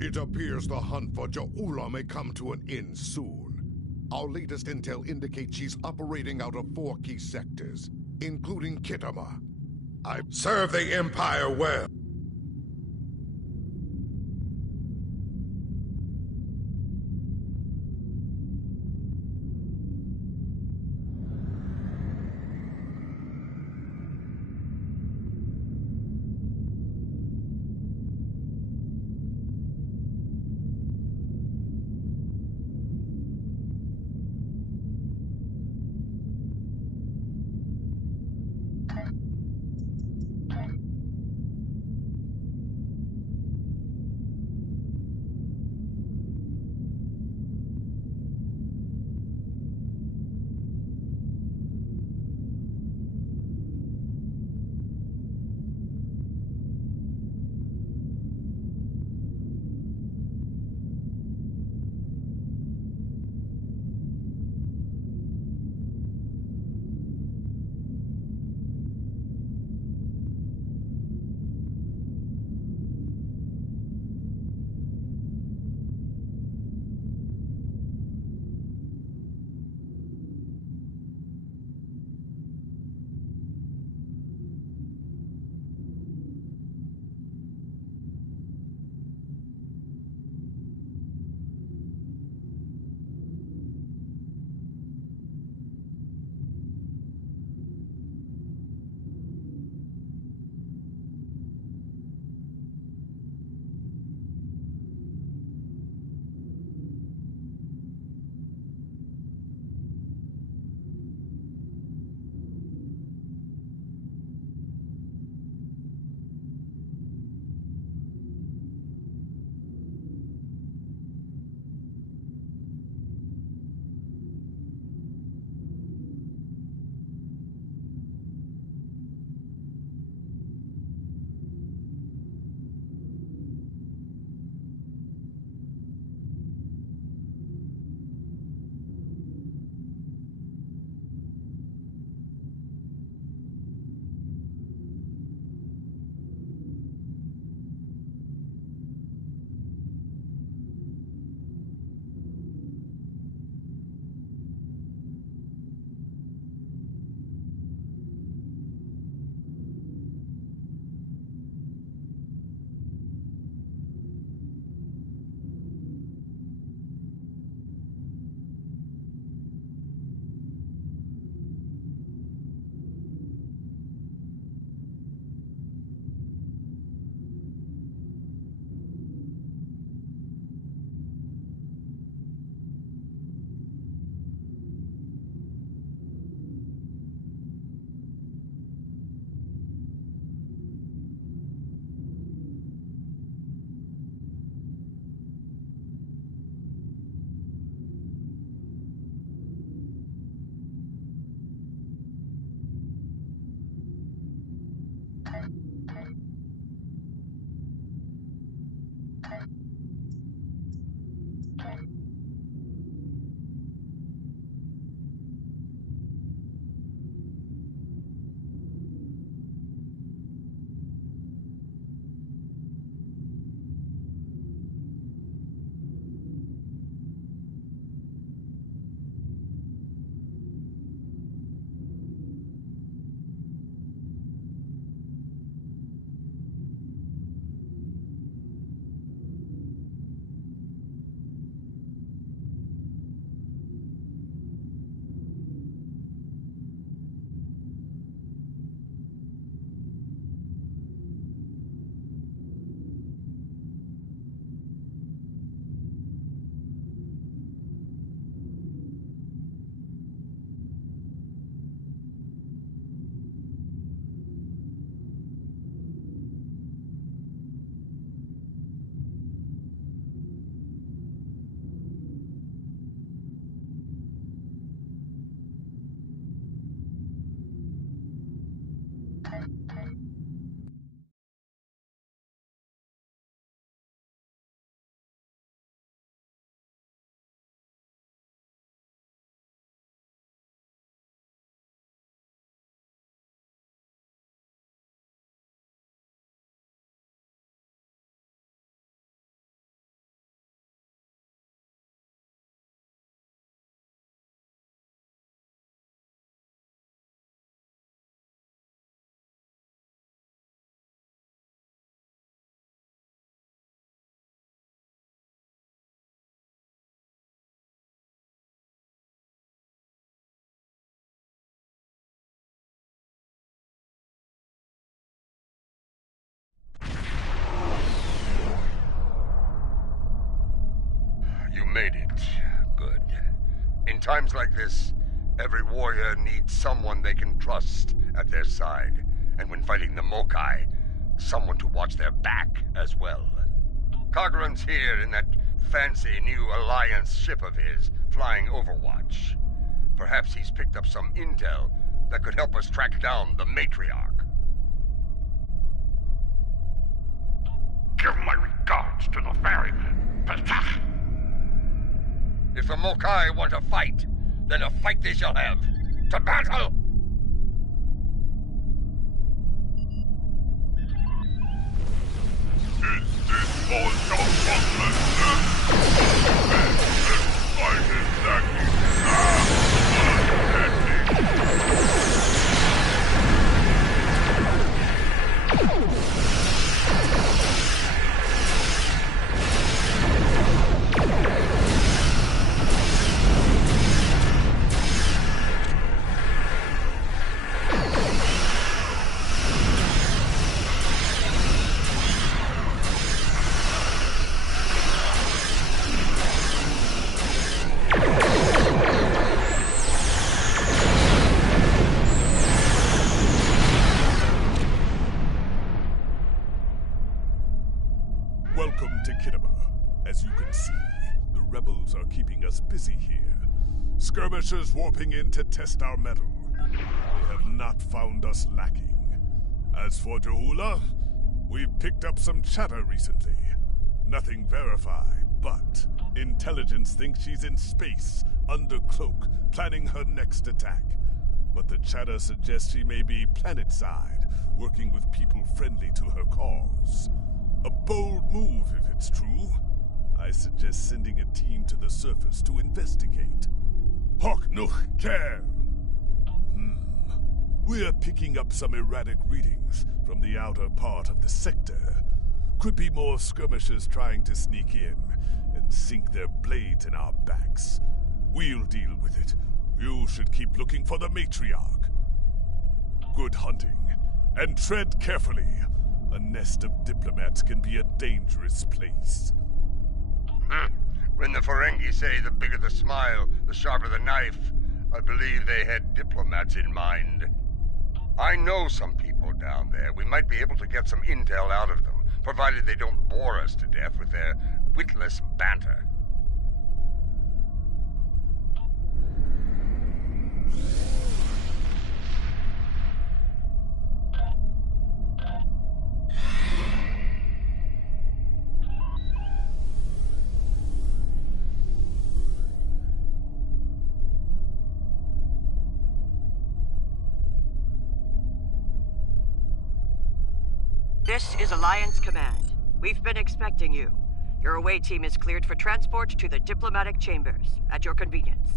It appears the hunt for Ja'ula may come to an end soon. Our latest intel indicates she's operating out of 4 key sectors, including Kitama. I serve the Empire well. made it. Good. In times like this, every warrior needs someone they can trust at their side. And when fighting the Mokai, someone to watch their back as well. Cogran's here in that fancy new Alliance ship of his, flying Overwatch. Perhaps he's picked up some intel that could help us track down the Matriarch. Give my regards to the ferryman, Petach. If the Mokai want to fight, then a fight they shall have. To battle! Is this all your hopelessness? Fight is lacking. Welcome to Kittima. As you can see, the rebels are keeping us busy here. Skirmishers warping in to test our mettle. They have not found us lacking. As for Ja'ula, we've picked up some chatter recently. Nothing verified, but intelligence thinks she's in space, under cloak, planning her next attack. But the chatter suggests she may be planetside, working with people friendly to her cause. A bold move, if it's true. I suggest sending a team to the surface to investigate. Hawk no care. We are picking up some erratic readings from the outer part of the sector. Could be more skirmishers trying to sneak in and sink their blades in our backs. We'll deal with it. You should keep looking for the Matriarch. Good hunting, and tread carefully. A nest of diplomats can be a dangerous place. When the Ferengi say the bigger the smile, the sharper the knife, I believe they had diplomats in mind. I know some people down there. We might be able to get some intel out of them, provided they don't bore us to death with their witless banter. This is Alliance Command. We've been expecting you. Your away team is cleared for transport to the diplomatic chambers, at your convenience.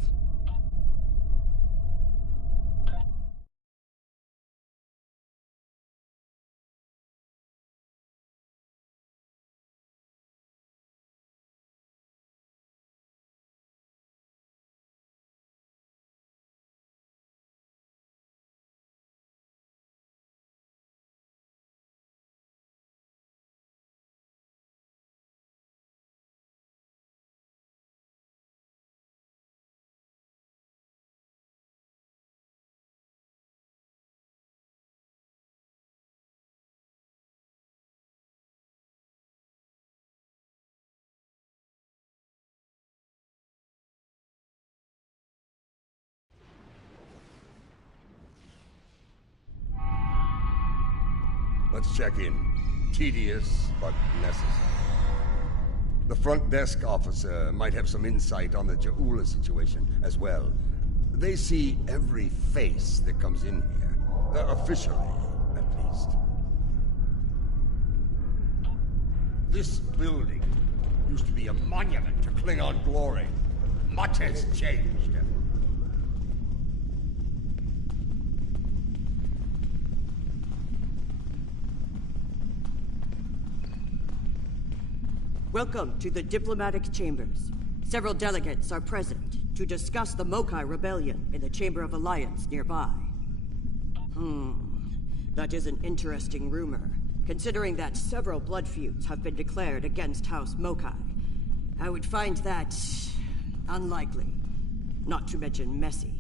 Let's check in. Tedious, but necessary. The front desk officer might have some insight on the Ja'ula situation as well. They see every face that comes in here. Officially, at least. This building used to be a monument to Klingon glory. Much has changed. Welcome to the diplomatic chambers. Several delegates are present to discuss the Mokai rebellion in the Chamber of Alliance nearby. That is an interesting rumor, considering that several blood feuds have been declared against House Mokai. I would find that unlikely, not to mention messy.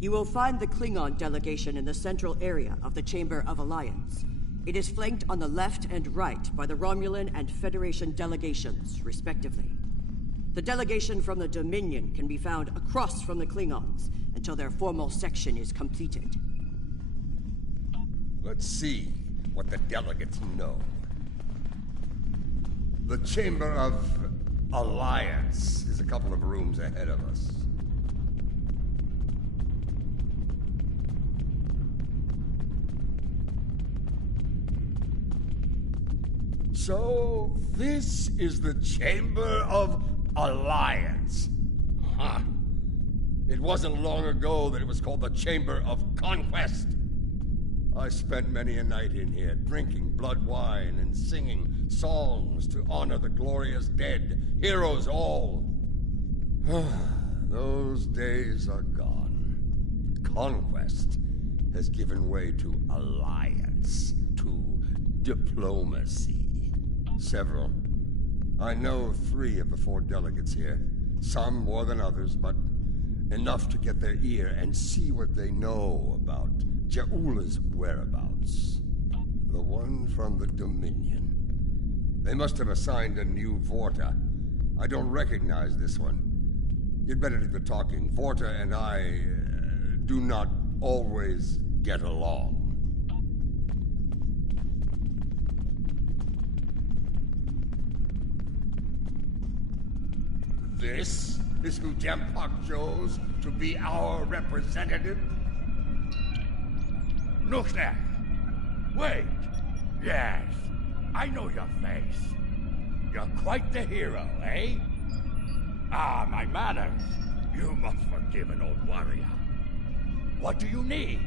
You will find the Klingon delegation in the central area of the Chamber of Alliance. It is flanked on the left and right by the Romulan and Federation delegations, respectively. The delegation from the Dominion can be found across from the Klingons until their formal section is completed. Let's see what the delegates know. The Chamber of Alliance is a couple of rooms ahead of us. So, this is the Chamber of Alliance. Huh. It wasn't long ago that it was called the Chamber of Conquest. I spent many a night in here, drinking blood wine and singing songs to honor the glorious dead, heroes all. Those days are gone. Conquest has given way to alliance, to diplomacy. Several. I know 3 of the 4 delegates here. Some more than others, but enough to get their ear and see what they know about Ja'ula's whereabouts. The one from the Dominion. They must have assigned a new Vorta. I don't recognize this one. You'd better do the talking. Vorta and I do not always get along. This is who Jempak chose to be our representative? Look there. Wait. Yes, I know your face. You're quite the hero, eh? Ah, my manners. You must forgive an old warrior. What do you need?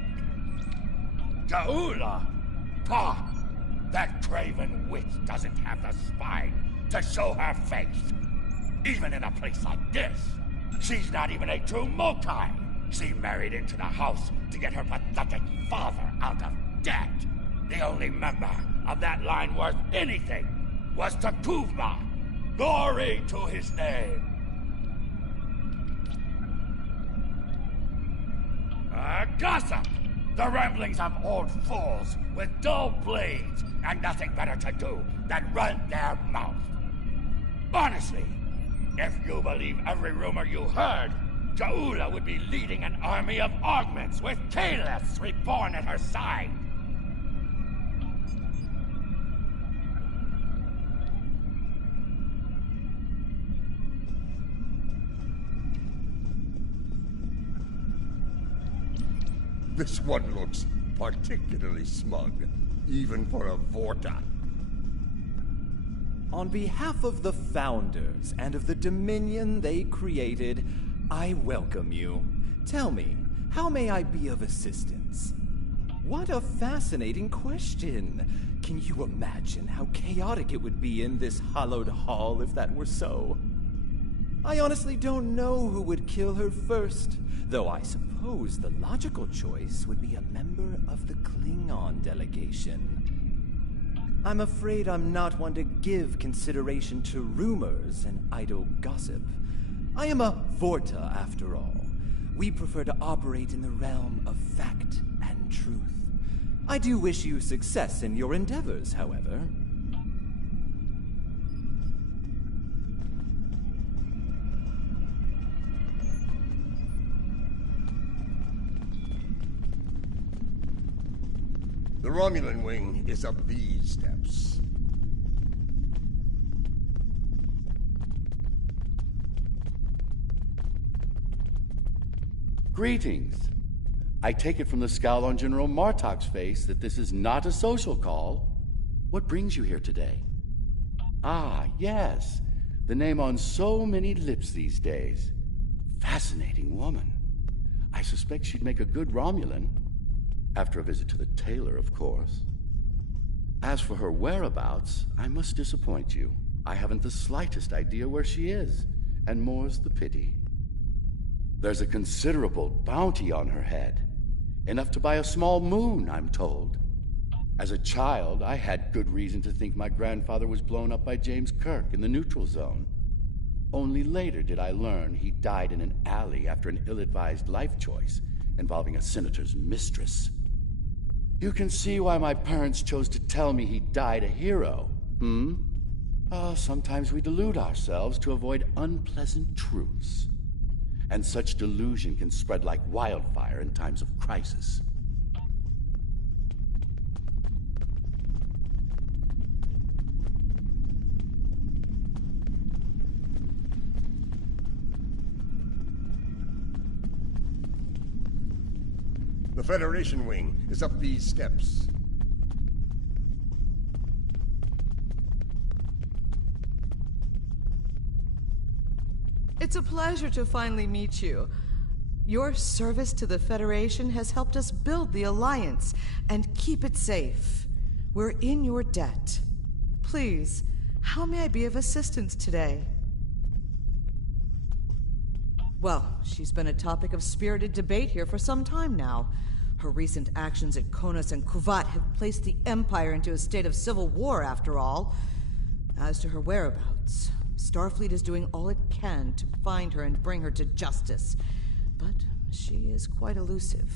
Ja'ula? Pah! That craven witch doesn't have the spine to show her face. Even in a place like this, she's not even a true Mokai. She married into the house to get her pathetic father out of debt. The only member of that line worth anything was Takuvma. Glory to his name. Gossip! The ramblings of old fools with dull blades and nothing better to do than run their mouth. Honestly, if you believe every rumor you heard, Ja'ula would be leading an army of augments with Kalis reborn at her side. This one looks particularly smug, even for a Vorta. On behalf of the Founders and of the Dominion they created, I welcome you. Tell me, how may I be of assistance? What a fascinating question. Can you imagine how chaotic it would be in this hallowed hall if that were so? I honestly don't know who would kill her first, though I suppose the logical choice would be a member of the Klingon delegation. I'm afraid I'm not one to give consideration to rumors and idle gossip. I am a Vorta, after all. We prefer to operate in the realm of fact and truth. I do wish you success in your endeavors, however. The Romulan wing is up these steps. Greetings. I take it from the scowl on General Martok's face that this is not a social call. What brings you here today? Ah, yes. The name on so many lips these days. Fascinating woman. I suspect she'd make a good Romulan. After a visit to the tailor, of course. As for her whereabouts, I must disappoint you. I haven't the slightest idea where she is, and more's the pity. There's a considerable bounty on her head. Enough to buy a small moon, I'm told. As a child, I had good reason to think my grandfather was blown up by James Kirk in the neutral zone. Only later did I learn he died in an alley after an ill-advised life choice involving a senator's mistress. You can see why my parents chose to tell me he died a hero, sometimes we delude ourselves to avoid unpleasant truths. And such delusion can spread like wildfire in times of crisis. The Federation wing is up these steps. It's a pleasure to finally meet you. Your service to the Federation has helped us build the Alliance and keep it safe. We're in your debt. Please, how may I be of assistance today? Well, she's been a topic of spirited debate here for some time now. Her recent actions at Konos and Kuvat have placed the Empire into a state of civil war, after all. As to her whereabouts, Starfleet is doing all it can to find her and bring her to justice. But she is quite elusive,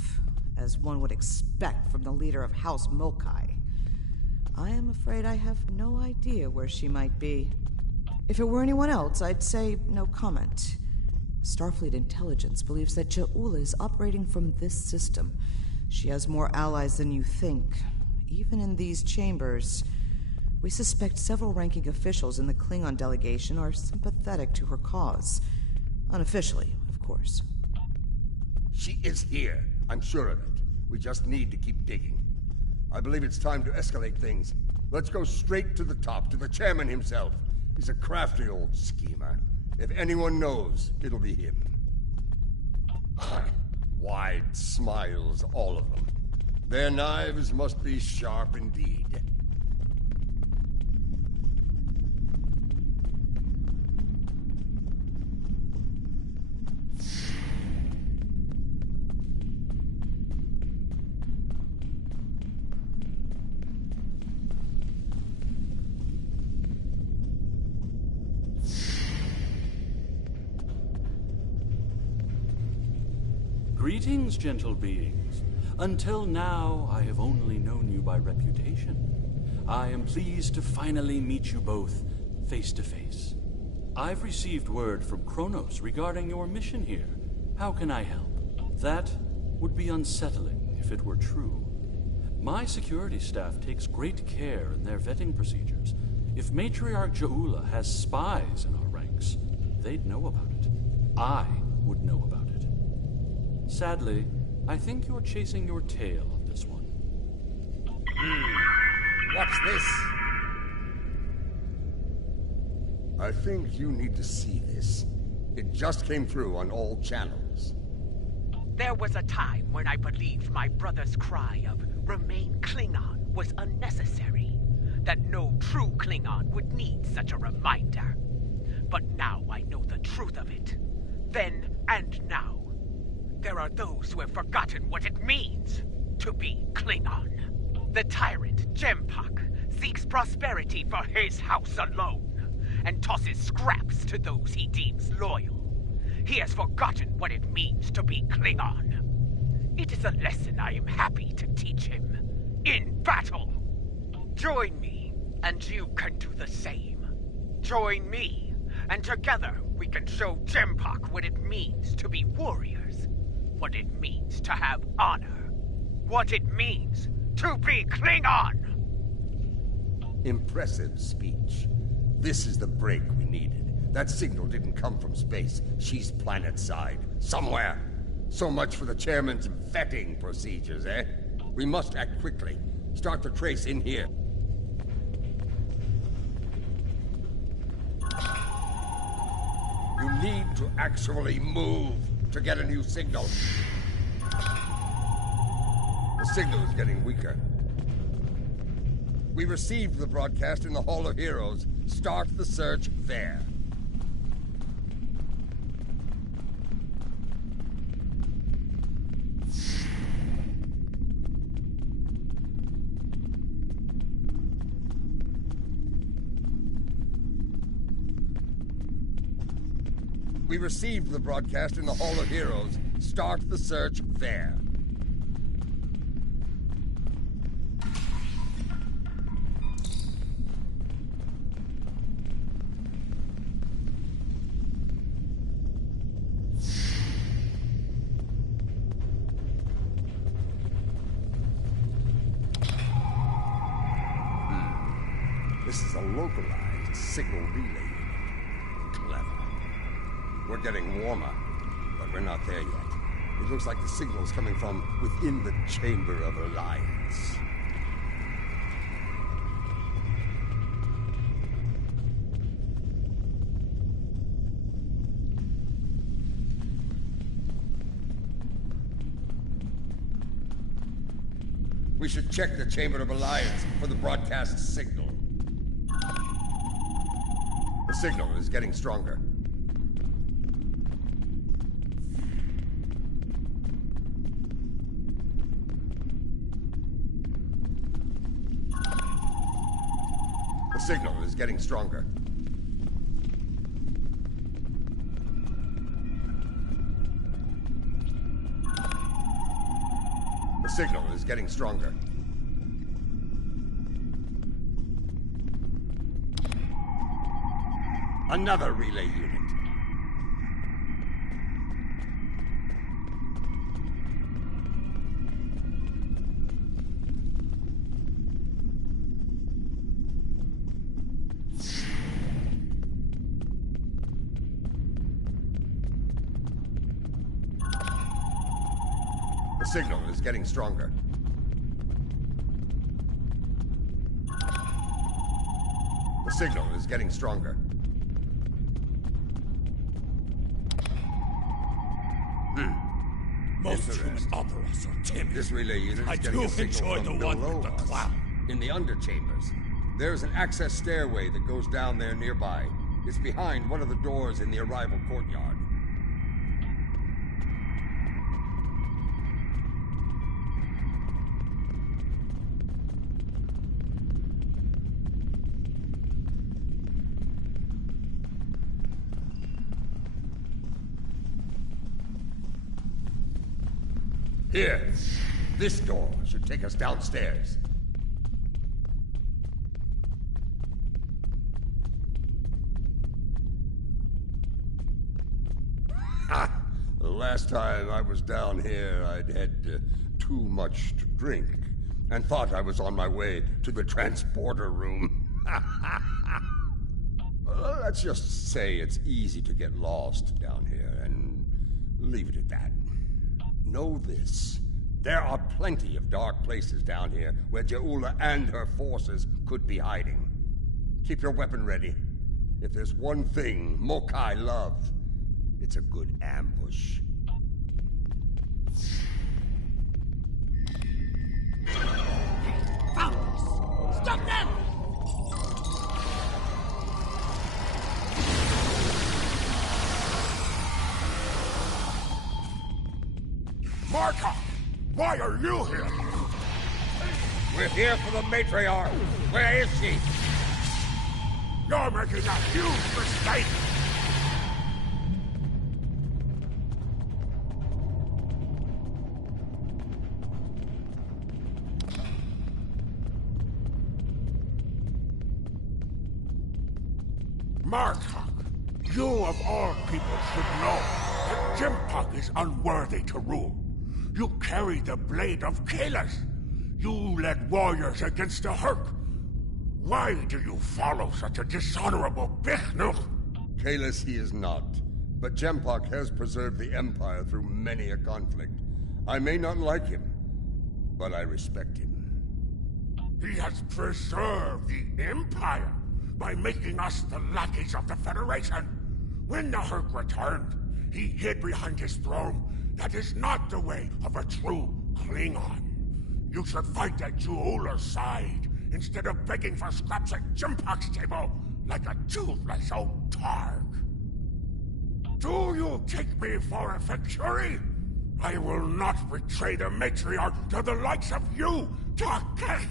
as one would expect from the leader of House Mokai. I am afraid I have no idea where she might be. If it were anyone else, I'd say no comment. Starfleet intelligence believes that Ja'ula is operating from this system. She has more allies than you think, even in these chambers. We suspect several ranking officials in the Klingon delegation are sympathetic to her cause. Unofficially, of course. She is here. I'm sure of it. We just need to keep digging. I believe it's time to escalate things. Let's go straight to the top, to the chairman himself. He's a crafty old schemer. If anyone knows, it'll be him. Wide smiles, all of them. Their knives must be sharp indeed. Greetings, gentle beings. Until now, I have only known you by reputation. I am pleased to finally meet you both face to face. I've received word from Kronos regarding your mission here. How can I help? That would be unsettling if it were true. My security staff takes great care in their vetting procedures. If Matriarch Ja'ula has spies in our ranks, they'd know about it. I would know about it. Sadly, I think you're chasing your tail on this one. What's this? I think you need to see this. It just came through on all channels. There was a time when I believed my brother's cry of "Remain Klingon" was unnecessary. That no true Klingon would need such a reminder. But now I know the truth of it. Then and now. There are those who have forgotten what it means to be Klingon. The tyrant, Jempak, seeks prosperity for his house alone, and tosses scraps to those he deems loyal. He has forgotten what it means to be Klingon. It is a lesson I am happy to teach him. In battle! Join me, and you can do the same. Join me, and together we can show Jempak what it means to be warriors. What it means to have honor. What it means to be Klingon! Impressive speech. This is the break we needed. That signal didn't come from space. She's planet-side. Somewhere. So much for the chairman's vetting procedures, eh? We must act quickly. Start the trace in here. You need to actually move to get a new signal. The signal is getting weaker. We received the broadcast in the Hall of Heroes. Start the search there. We received the broadcast in the Hall of Heroes. Start the search there. This is a localized signal relay unit. Clever. We're getting warmer, but we're not there yet. It looks like the signal's coming from within the Chamber of Alliance. We should check the Chamber of Alliance for the broadcast signal. The signal is getting stronger. The signal is getting stronger. The signal is getting stronger. Another relay unit. The signal is getting stronger. The signal is getting stronger. Most human operas are timid. This relay unit I is getting do a signal enjoy from the one below with the us, clown. in the underchambers. There's an access stairway that goes down there nearby. It's behind one of the doors in the arrival courtyard. Here, this door should take us downstairs. Ha! The last time I was down here, I'd had too much to drink and thought I was on my way to the transporter room. Let's just say it's easy to get lost down here and leave it at that. Know this. There are plenty of dark places down here where Jaula and her forces could be hiding. Keep your weapon ready. If there's one thing Mokai love, it's a good ambush. Founders! Stop them! Marta! Why are you here? We're here for the matriarch. Where is she? You're making a huge mistake! Martok, you of all people should know that Jimpok is unworthy to rule. You carry the blade of Kalis. You led warriors against the Herc. Why do you follow such a dishonorable Bichnuk? Kalis he is not, but Jempok has preserved the Empire through many a conflict. I may not like him, but I respect him. He has preserved the Empire by making us the lackeys of the Federation. When the Herc returned, he hid behind his throne. That is not the way of a true Klingon. You should fight at Juula's side instead of begging for scraps at Jimpok's table like a toothless old targ. Do you take me for a Factory? I will not betray the matriarch to the likes of you, Take!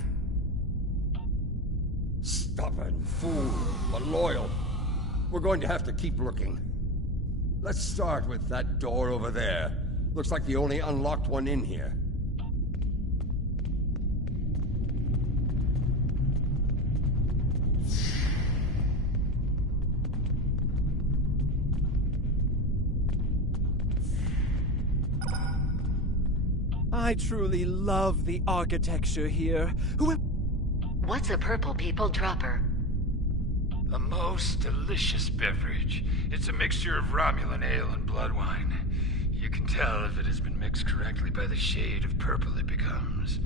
Stubborn fool, but loyal. We're going to have to keep looking. Let's start with that door over there. Looks like the only unlocked one in here. I truly love the architecture here. What's a purple people dropper? A most delicious beverage. It's a mixture of Romulan ale and blood wine. You can tell if it has been mixed correctly by the shade of purple it becomes.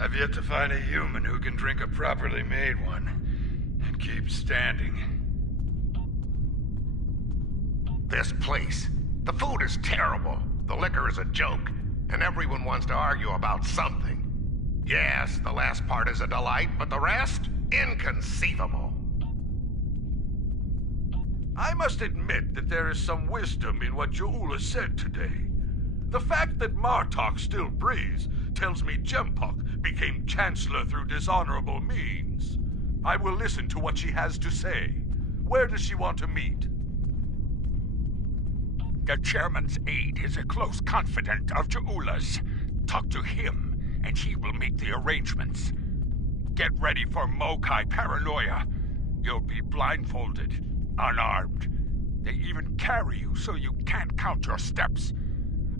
I've yet to find a human who can drink a properly made one and keep standing. This place. The food is terrible. The liquor is a joke. And everyone wants to argue about something. Yes, the last part is a delight, but the rest? Inconceivable. I must admit that there is some wisdom in what Ja'ula said today. The fact that Martok still breathes tells me Jempok became Chancellor through dishonorable means. I will listen to what she has to say. Where does she want to meet? The chairman's aide is a close confidant of Ja'ula's. Talk to him, and he will make the arrangements. Get ready for Mokai paranoia. You'll be blindfolded, unarmed. They even carry you so you can't count your steps.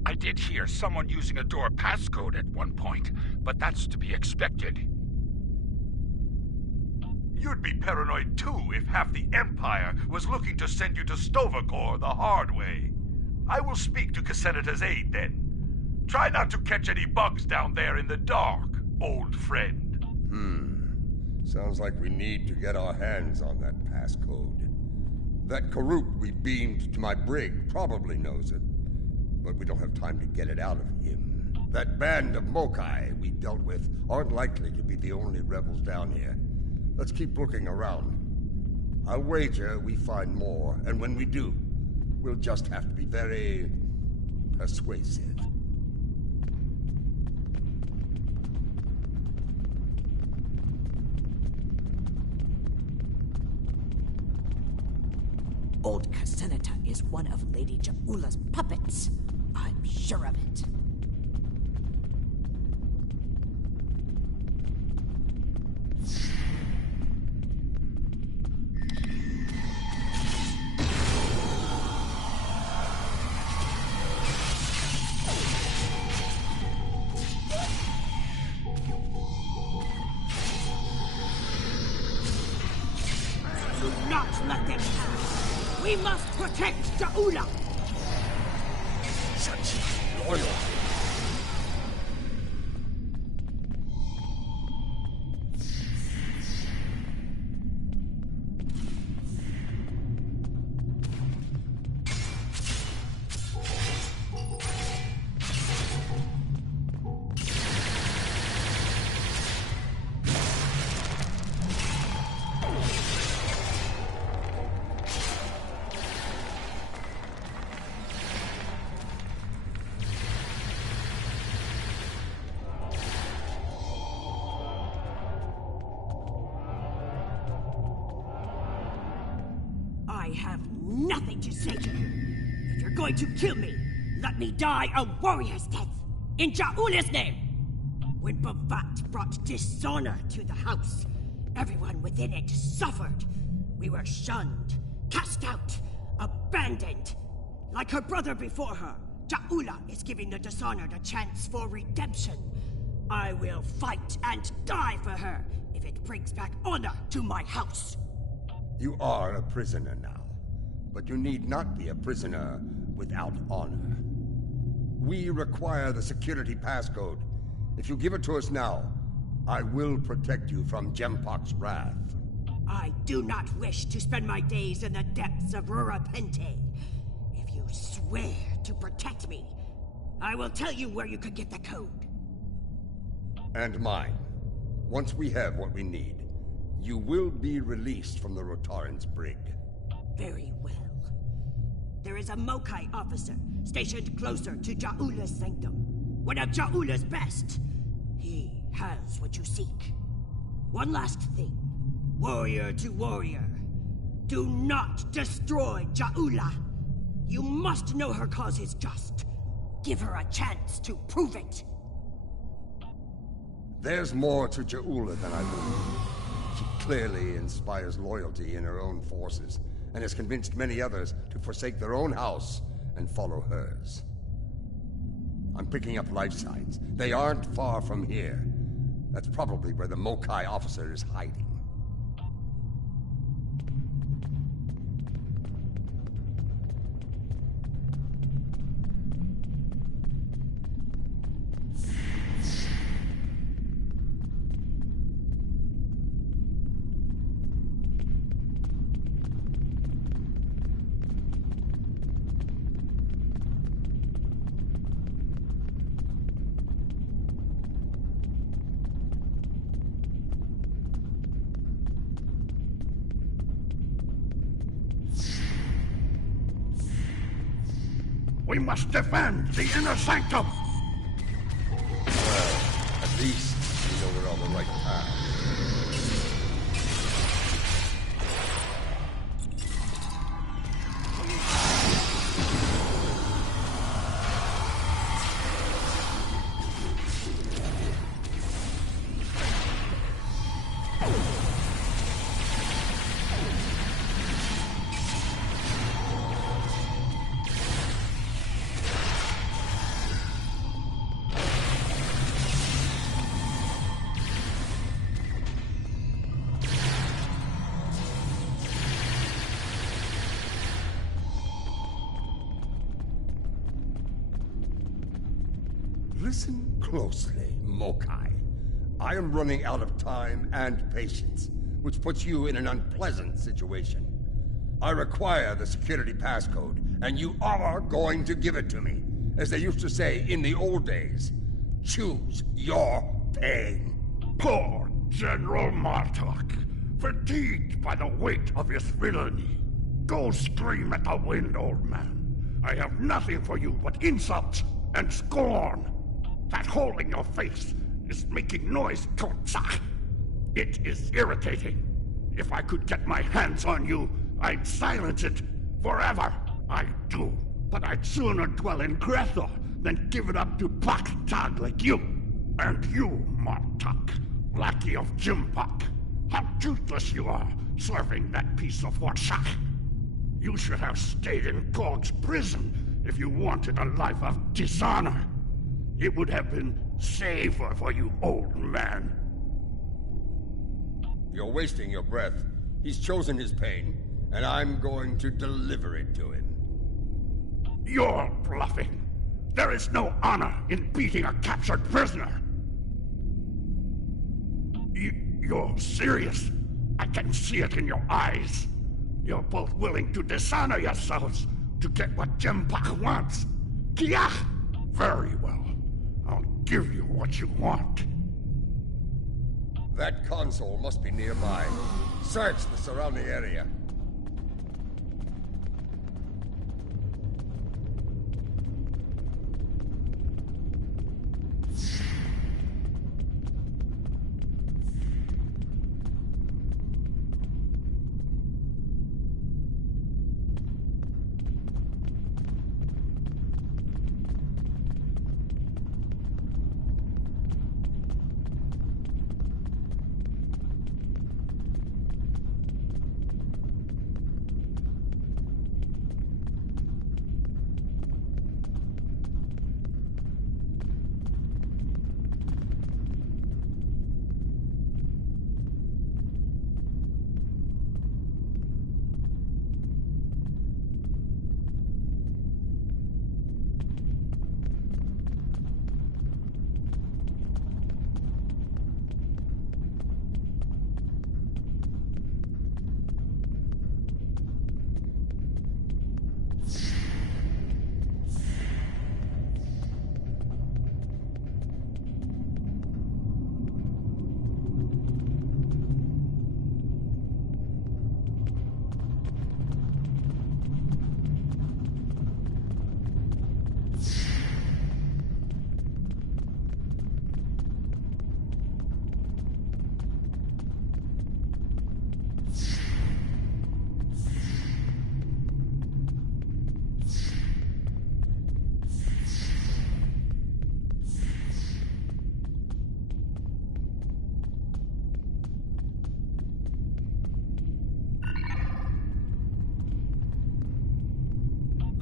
I did hear someone using a door passcode at one point, but that's to be expected. You'd be paranoid too if half the Empire was looking to send you to Stovacor the hard way. I will speak to Casenata's aide then. Try not to catch any bugs down there in the dark, old friend. Sounds like we need to get our hands on that passcode. That Karuk we beamed to my brig probably knows it, but we don't have time to get it out of him. That band of Mokai we dealt with aren't likely to be the only rebels down here. Let's keep looking around. I'll wager we find more, and when we do, we'll just have to be very persuasive. Old Casenata is one of Lady Ja'ula's puppets. I'm sure of it. Do not let them pass. We must protect Ja'ula. Such loyalty. I have nothing to say to you. If you're going to kill me, let me die a warrior's death, in Ja'ula's name! When Bavat brought dishonor to the house, everyone within it suffered. We were shunned, cast out, abandoned. Like her brother before her, Ja'ula is giving the dishonored a chance for redemption. I will fight and die for her if it brings back honor to my house. You are a prisoner now, but you need not be a prisoner without honor. We require the security passcode. If you give it to us now, I will protect you from Jempok's wrath. I do not wish to spend my days in the depths of Rurapente. If you swear to protect me, I will tell you where you could get the code. And mine. Once we have what we need, you will be released from the Rotaran's brig. Very well. There is a Mokai officer stationed closer to Ja'ula's sanctum. One of Ja'ula's best. He has what you seek. One last thing. Warrior to warrior. Do not destroy Ja'ula. You must know her cause is just. Give her a chance to prove it. There's more to Ja'ula than I believe. She clearly inspires loyalty in her own forces, and has convinced many others to forsake their own house and follow hers. I'm picking up life signs. They aren't far from here. That's probably where the Mokai officer is hiding. We must defend the inner sanctum! Well, at least we know we're on the right path. Listen closely, Mokai. I am running out of time and patience, which puts you in an unpleasant situation. I require the security passcode, and you are going to give it to me. As they used to say in the old days, choose your pain. Poor General Martok, fatigued by the weight of his villainy. Go scream at the wind, old man. I have nothing for you but insults and scorn. That hole in your face is making noise, Kotsak. It is irritating. If I could get my hands on you, I'd silence it forever. I do. But I'd sooner dwell in Grethor than give it up to Pak-Tag like you. And you, Martok, lackey of Jimpak. How toothless you are, serving that piece of Warshak. You should have stayed in Gog's prison if you wanted a life of dishonor. It would have been safer for you, old man. You're wasting your breath. He's chosen his pain, and I'm going to deliver it to him. You're bluffing. There is no honor in beating a captured prisoner. You're serious. I can see it in your eyes. You're both willing to dishonor yourselves to get what Jimpak wants. Kiach! Very well. I'll give you what you want. That console must be nearby. Search the surrounding area.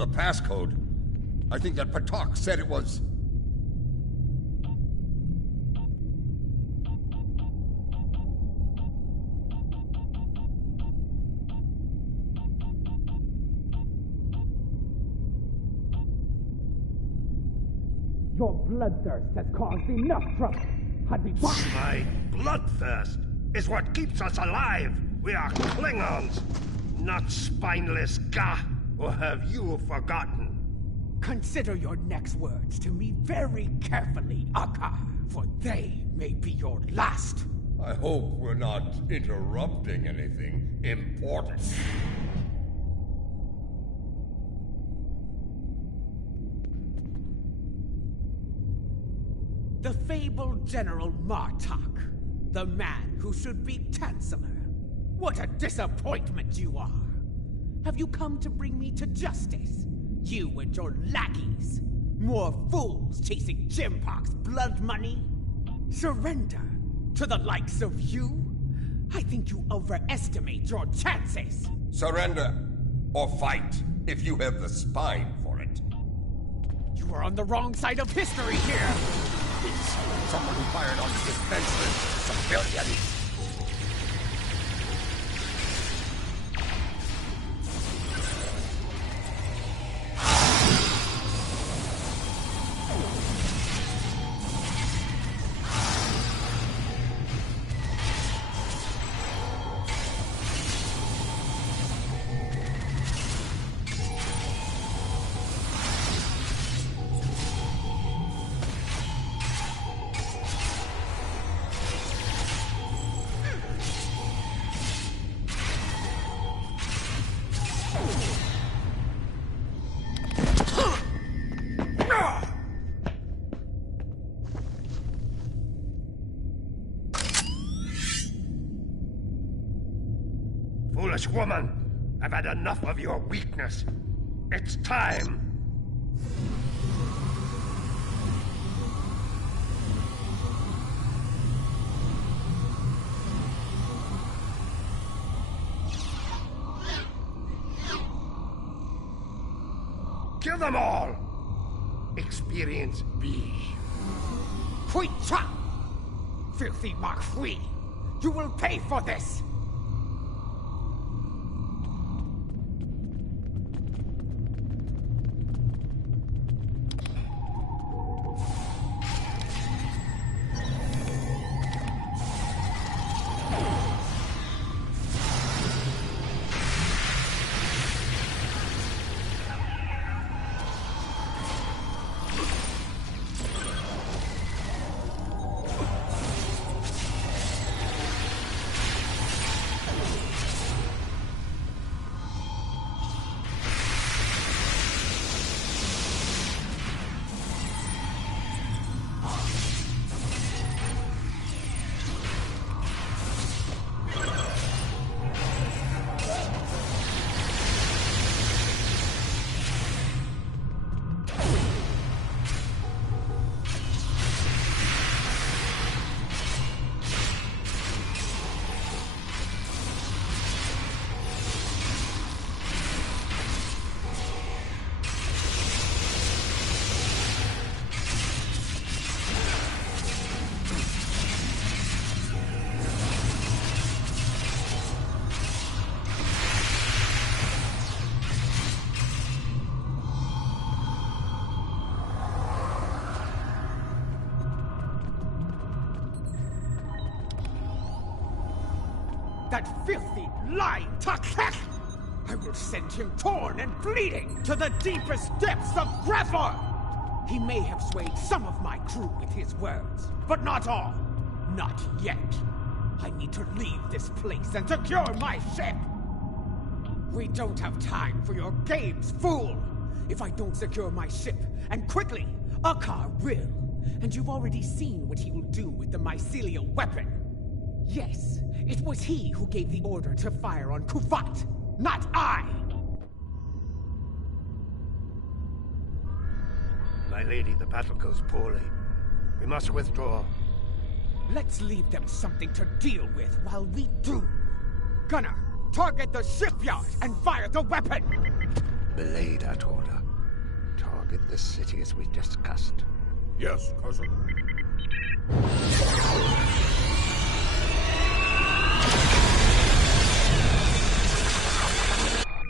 The passcode. I think that Patak said it was... Your bloodthirst has caused enough trouble. My bloodthirst is what keeps us alive. We are Klingons, not spineless Gah. Or have you forgotten? Consider your next words to me very carefully, Akka, for they may be your last. I hope we're not interrupting anything important. The fabled General Martok, the man who should be Chancellor. What a disappointment you are! Have you come to bring me to justice? You and your lackeys? More fools chasing Jimpock's blood money? Surrender to the likes of you? I think you overestimate your chances. Surrender or fight if you have the spine for it. You are on the wrong side of history here. Someone who fired on the defenseless civilians. Foolish woman, I've had enough of your weakness. It's time. Kill them all! Experience B. Hui Cha! Filthy Mark Hui! You will pay for this! That filthy, lying Takek! I will send him torn and bleeding to the deepest depths of Grefford! He may have swayed some of my crew with his words, but not all. Not yet. I need to leave this place and secure my ship! We don't have time for your games, fool! If I don't secure my ship, and quickly, Akar will. And you've already seen what he will do with the mycelial weapon. Yes, it was he who gave the order to fire on Kuvat, not I! My lady, the battle goes poorly. We must withdraw. Let's leave them something to deal with while we do. Gunner, target the shipyard and fire the weapon! Belay that order. Target the city as we discussed. Yes, cousin.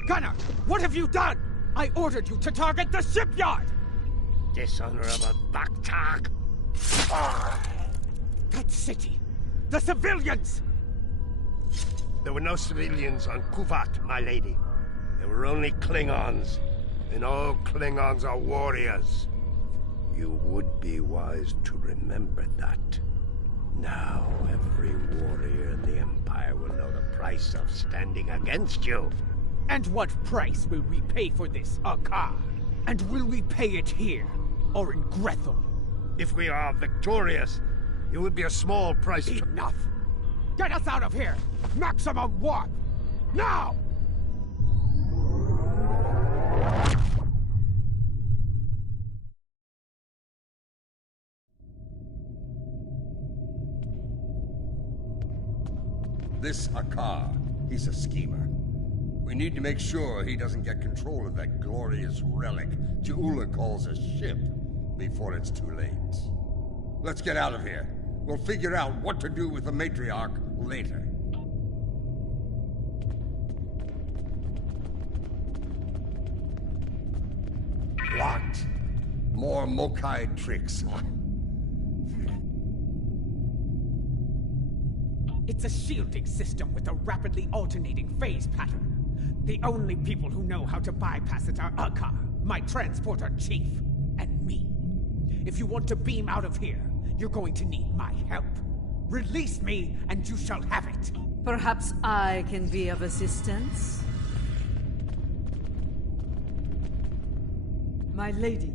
Gunner, what have you done? I ordered you to target the shipyard! Dishonorable Baktak! That city! The civilians! There were no civilians on Kuvat, my lady. There were only Klingons. And all Klingons are warriors. You would be wise to remember that. Now every warrior in the Empire will know the price of standing against you. And what price will we pay for this, Akar? And will we pay it here, or in Grethel? If we are victorious, it would be a small price to... Enough! Get us out of here! Maximum warp! Now! This Akar, he's a schemer. We need to make sure he doesn't get control of that glorious relic Ja'ula calls a ship before it's too late. Let's get out of here. We'll figure out what to do with the matriarch later. Locked. More Mokai tricks. It's a shielding system with a rapidly alternating phase pattern. The only people who know how to bypass it are Akar, my transporter chief, and me. If you want to beam out of here, you're going to need my help. Release me, and you shall have it. Perhaps I can be of assistance? My lady,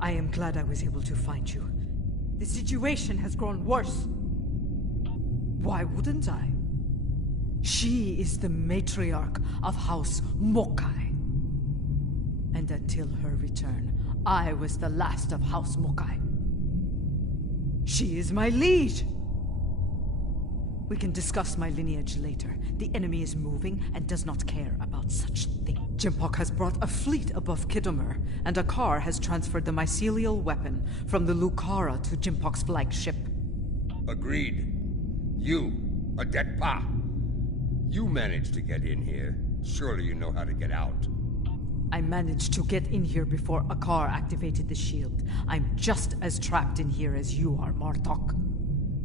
I am glad I was able to find you. The situation has grown worse. Why wouldn't I? She is the matriarch of House Mokai. And until her return, I was the last of House Mokai. She is my liege! We can discuss my lineage later. The enemy is moving and does not care about such things. Jimpok has brought a fleet above Khitomer, and Akar has transferred the mycelial weapon from the Lucara to Jimpok's flagship. Agreed. You, a Detpa. You managed to get in here. Surely you know how to get out. I managed to get in here before Akar activated the shield. I'm just as trapped in here as you are, Martok.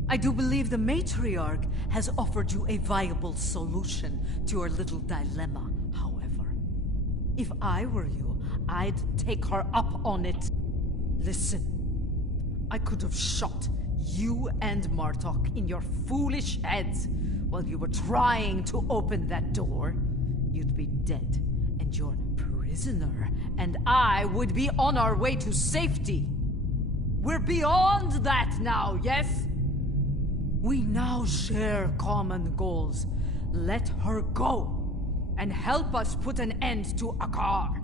I do believe the matriarch has offered you a viable solution to your little dilemma, however. If I were you, I'd take her up on it. Listen, I could have shot you and Martok in your foolish heads while you were trying to open that door. You'd be dead, and your prisoner and I would be on our way to safety. We're beyond that now, yes? We now share common goals. Let her go, and help us put an end to Akar.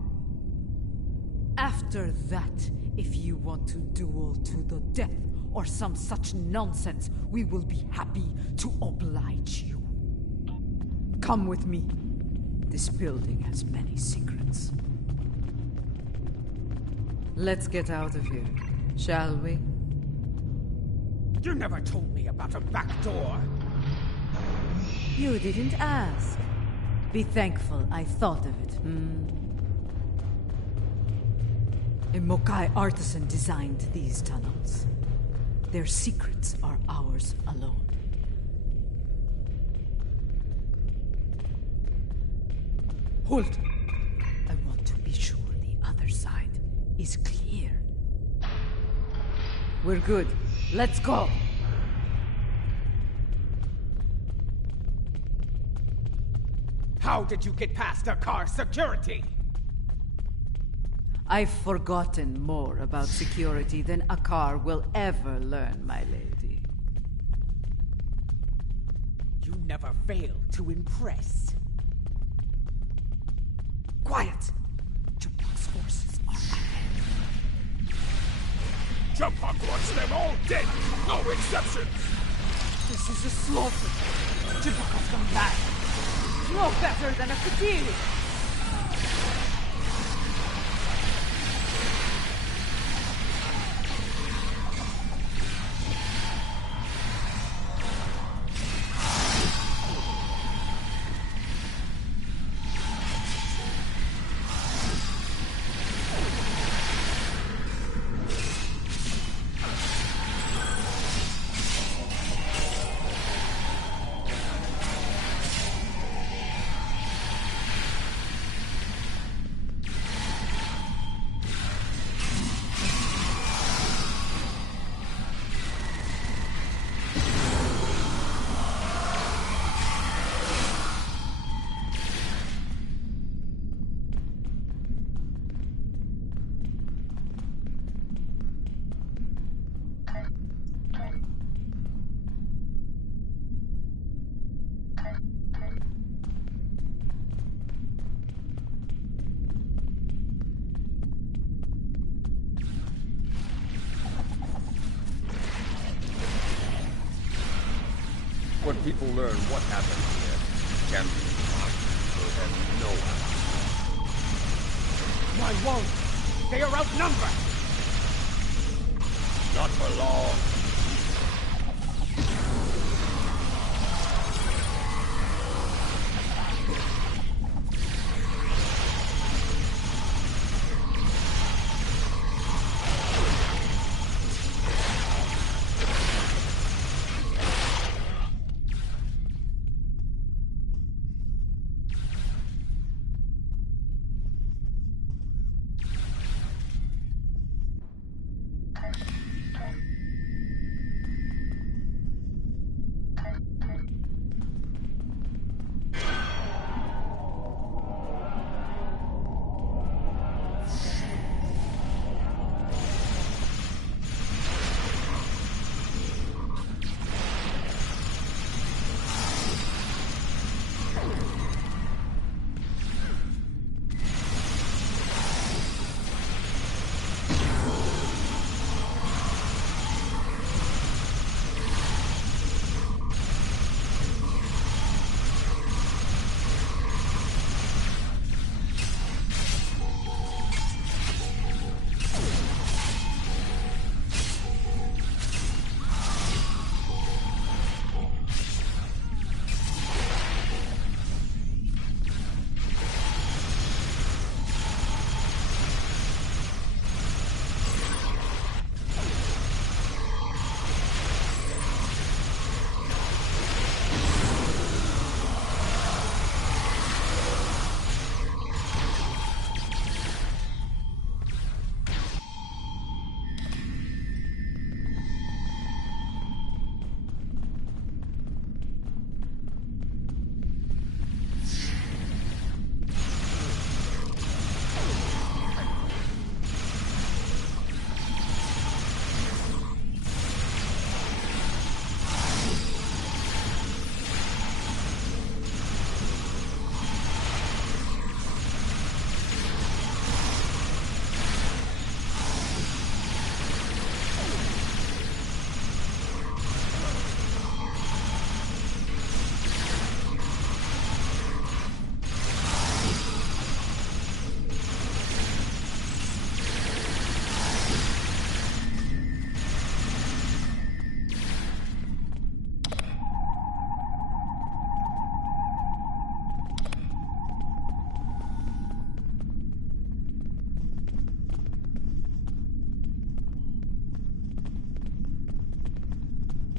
After that, if you want to duel to the death or some such nonsense, we will be happy to oblige you. Come with me. This building has many secrets. Let's get out of here, shall we? You never told me about a back door. You didn't ask. Be thankful I thought of it, A Mokai artisan designed these tunnels. Their secrets are ours alone. Hold! I want to be sure the other side is clear. We're good. Let's go! How did you get past Akar security? I've forgotten more about security than Akar will ever learn, my lady. You never fail to impress. Quiet! Jimpok's forces are ahead. Jimpok wants them all dead! No exceptions! This is a slaughter. Jimpok has gone back. No better than a Kadiri. but people learn what happened here, Champion will have no idea. Why won't? They are outnumbered! Not for long.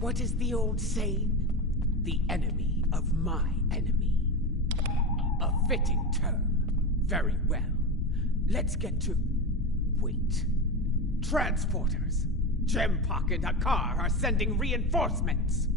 What is the old saying? The enemy of my enemy. A fitting term. Very well. Let's get to... Wait. Transporters! Gempok and Akar are sending reinforcements!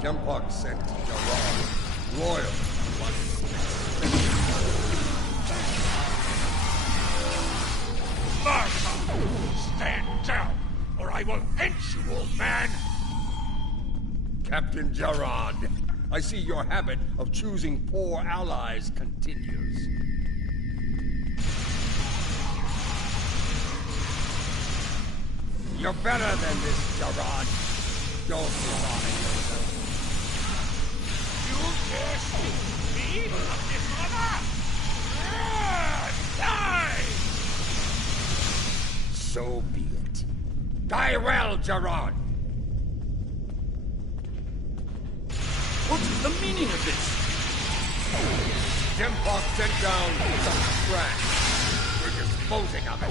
Gempok sent Jarrah, loyal, but Martha! Stand down, or I will hench you, old man! Captain Jarrah, I see your habit of choosing poor allies continues. You're better than this, Jarrah. Don't deny yourself. You dare speak to me of dishonor? Die! So be it. Die well, Jarrah. What is the meaning of this? Gempok sent down some trash. We're disposing of it.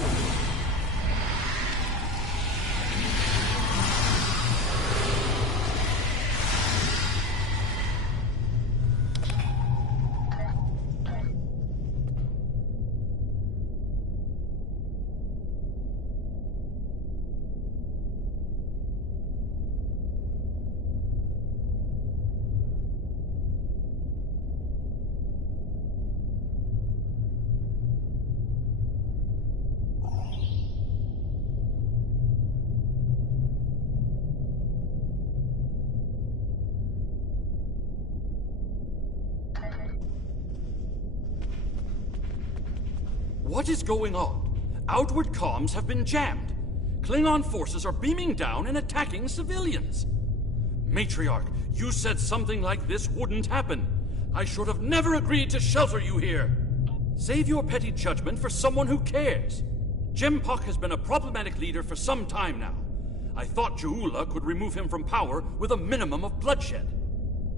What is going on? Outward comms have been jammed. Klingon forces are beaming down and attacking civilians. Matriarch, you said something like this wouldn't happen. I should have never agreed to shelter you here. Save your petty judgment for someone who cares. Jempok has been a problematic leader for some time now. I thought Juula could remove him from power with a minimum of bloodshed.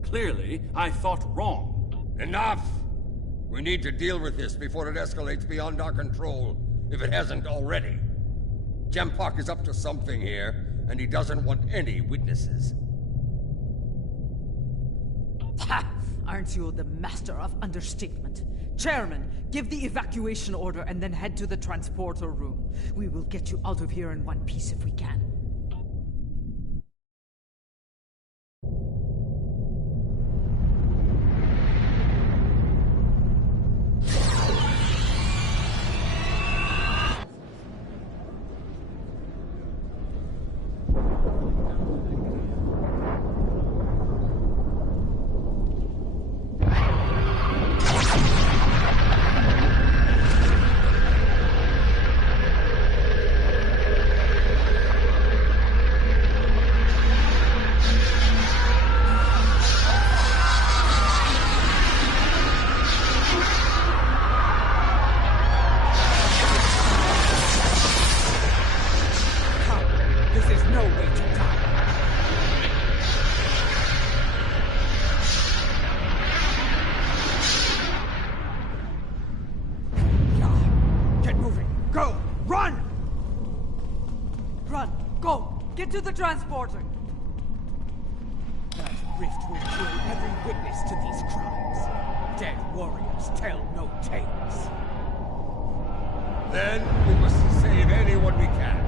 Clearly, I thought wrong. Enough! We need to deal with this before it escalates beyond our control, if it hasn't already. Jempok is up to something here, and he doesn't want any witnesses. Ha! Aren't you the master of understatement? Chairman, give the evacuation order and then head to the transporter room. We will get you out of here in one piece if we can. To the transporter. That rift will kill every witness to these crimes. Dead warriors tell no tales. Then we must save anyone we can.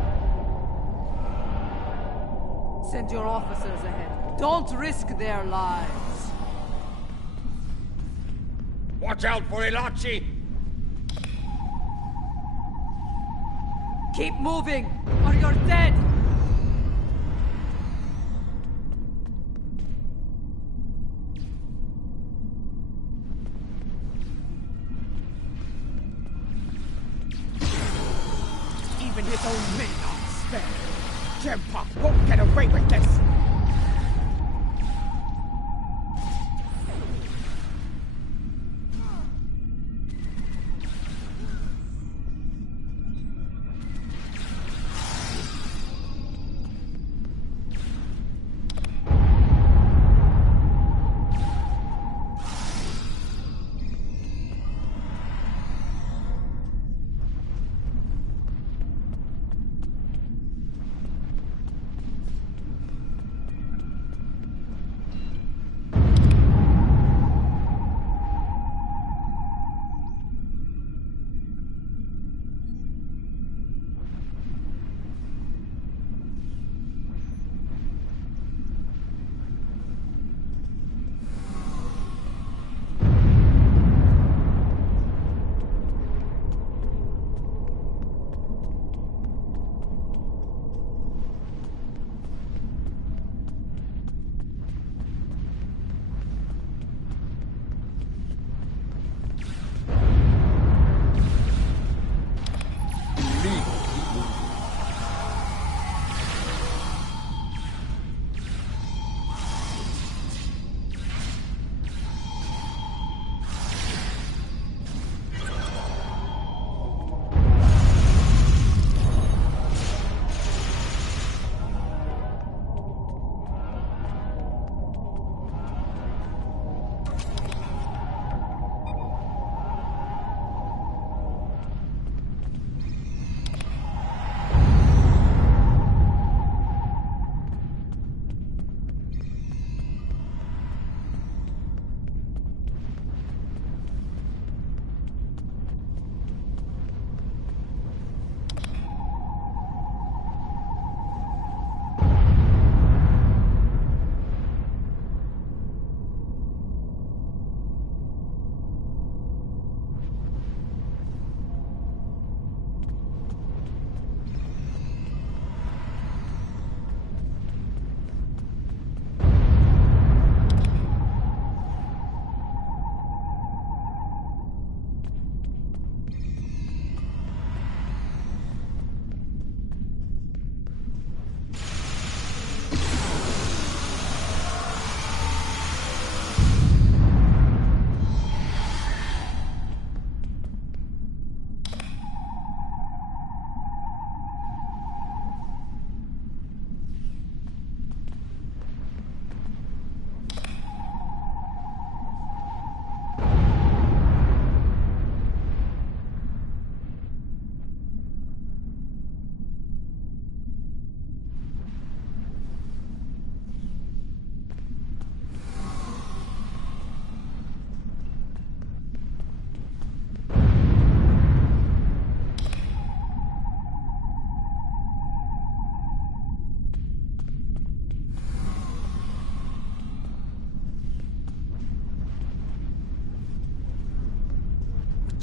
Send your officers ahead. Don't risk their lives. Watch out for Ilachi! Keep moving, or you're dead! Even his own men aren't spared. Jempok won't get away with this!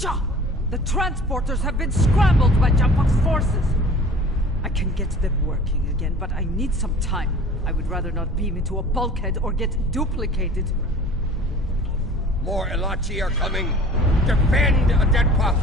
Cha! The transporters have been scrambled by Jampak's forces. I can get them working again, but I need some time. I would rather not beam into a bulkhead or get duplicated. More Elachi are coming. Defend Adenpa!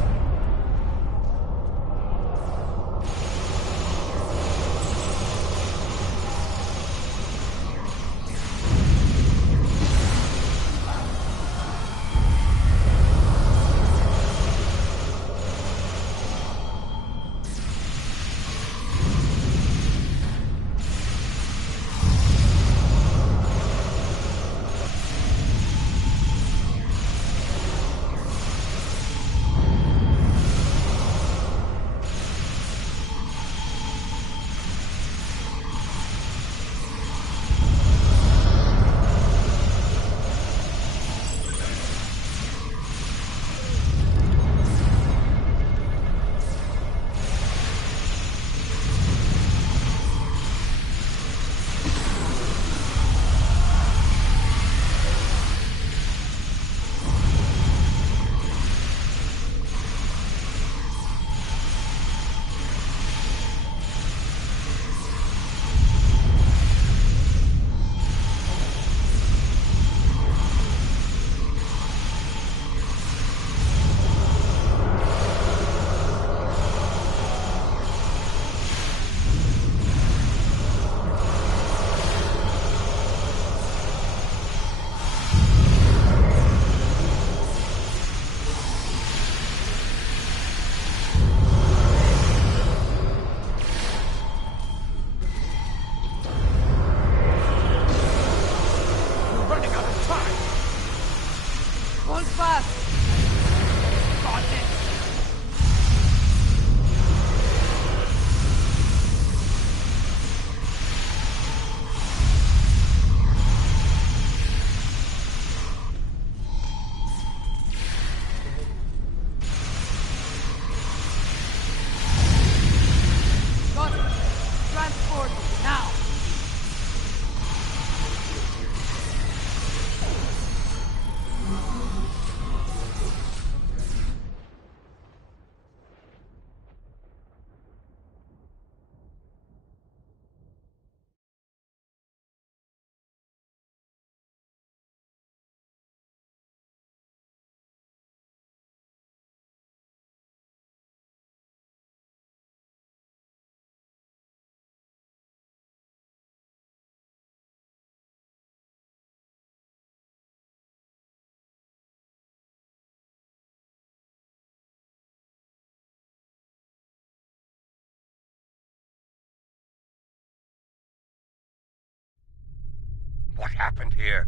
What happened here?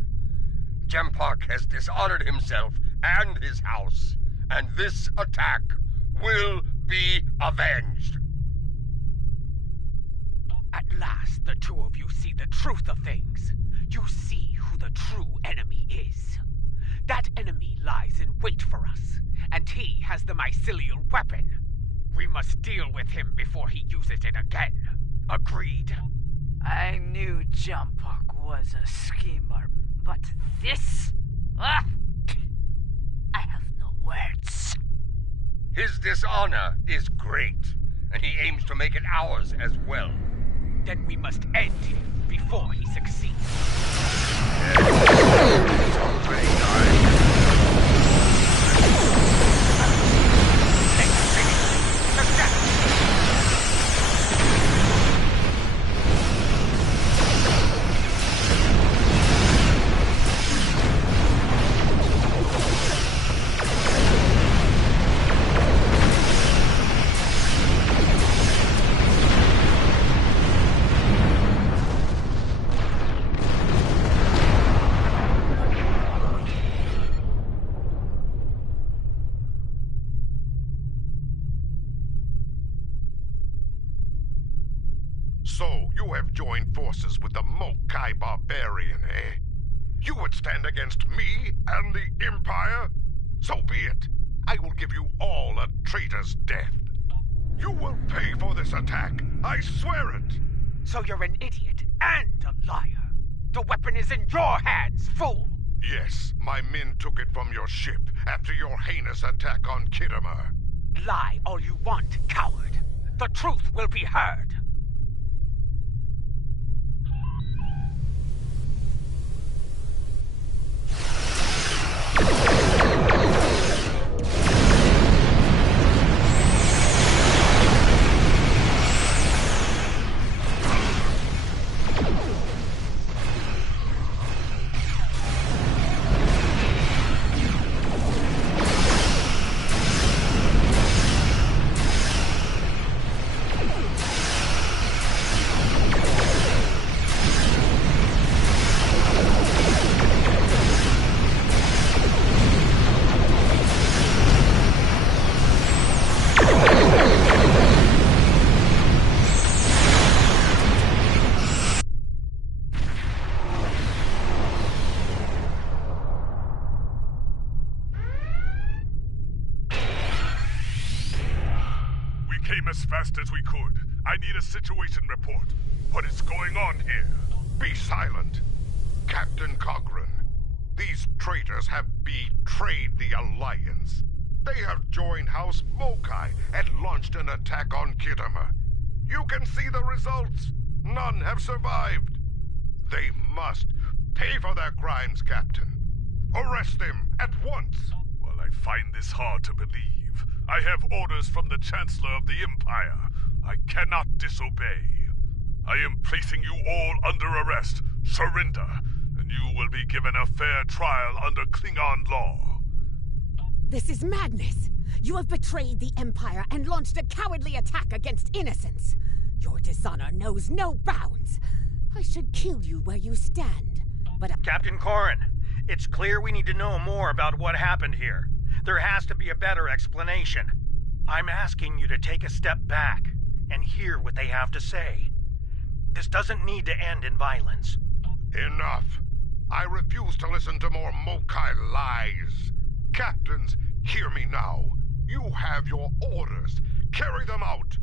Jempak has dishonored himself and his house, and this attack will be avenged. At last, the two of you see the truth of things. You see who the true enemy is. That enemy lies in wait for us, and he has the mycelial weapon. We must deal with him before he uses it again. Agreed? I knew Jumpuck was a schemer, but this? Ah! I have no words. His dishonor is great, and he aims to make it ours as well. Then we must end him before he succeeds. So, you have joined forces with the Mokai barbarian, eh? You would stand against me and the Empire? So be it. I will give you all a traitor's death. You will pay for this attack. I swear it. So you're an idiot and a liar. The weapon is in your hands, fool. Yes, my men took it from your ship, after your heinous attack on Khitomer. Lie all you want, coward. The truth will be heard. Came as fast as we could. I need a situation report. What is going on here? Be silent. Captain Cogran, these traitors have betrayed the Alliance. They have joined House Mokai and launched an attack on Khitomer. You can see the results. None have survived. They must pay for their crimes, Captain. Arrest them at once. Well, I find this hard to believe. I have orders from the Chancellor of the Empire. I cannot disobey. I am placing you all under arrest. Surrender, and you will be given a fair trial under Klingon law. This is madness. You have betrayed the Empire and launched a cowardly attack against innocents. Your dishonor knows no bounds. I should kill you where you stand, but... Captain Corrin, it's clear we need to know more about what happened here. There has to be a better explanation. I'm asking you to take a step back and hear what they have to say. This doesn't need to end in violence. Enough. I refuse to listen to more Mokai lies. Captains, hear me now. You have your orders. Carry them out,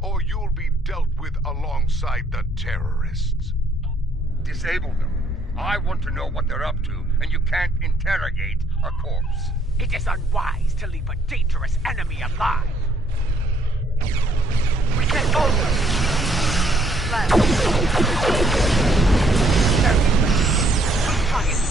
or you'll be dealt with alongside the terrorists. Disable them. I want to know what they're up to, and you can't interrogate a corpse. It is unwise to leave a dangerous enemy alive. We get over. Land. We'll try and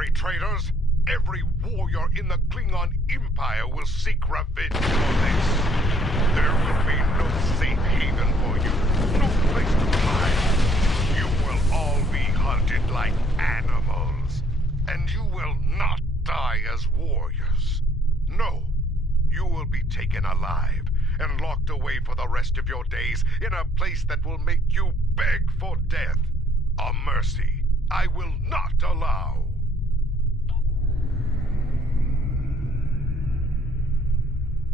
mercenary traitors! Every warrior in the Klingon Empire will seek revenge for this. There will be no safe haven for you, no place to hide. You will all be hunted like animals, and you will not die as warriors. No, you will be taken alive and locked away for the rest of your days in a place that will make you beg for death. A mercy I will not allow.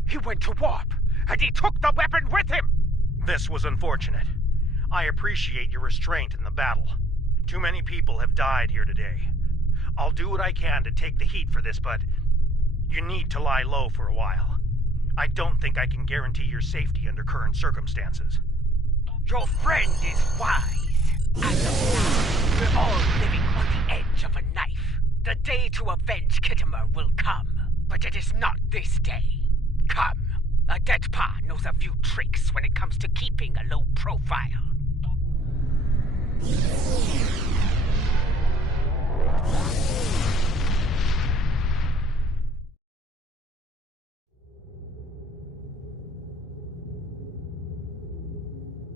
He went to warp, and he took the weapon with him! This was unfortunate. I appreciate your restraint in the battle. Too many people have died here today. I'll do what I can to take the heat for this, but you need to lie low for a while. I don't think I can guarantee your safety under current circumstances. Your friend is wise. As of now, we're all living on the edge of a knife. The day to avenge Kittimer will come, but it is not this day. Come. A dead pa knows a few tricks when it comes to keeping a low profile.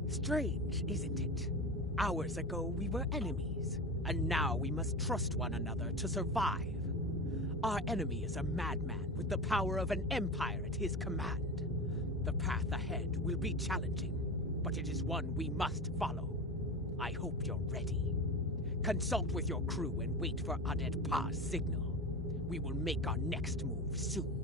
Strange, isn't it? Hours ago we were enemies, and now we must trust one another to survive. Our enemy is a madman with the power of an empire at his command. The path ahead will be challenging, but it is one we must follow. I hope you're ready. Consult with your crew and wait for Adet Pa's signal. We will make our next move soon.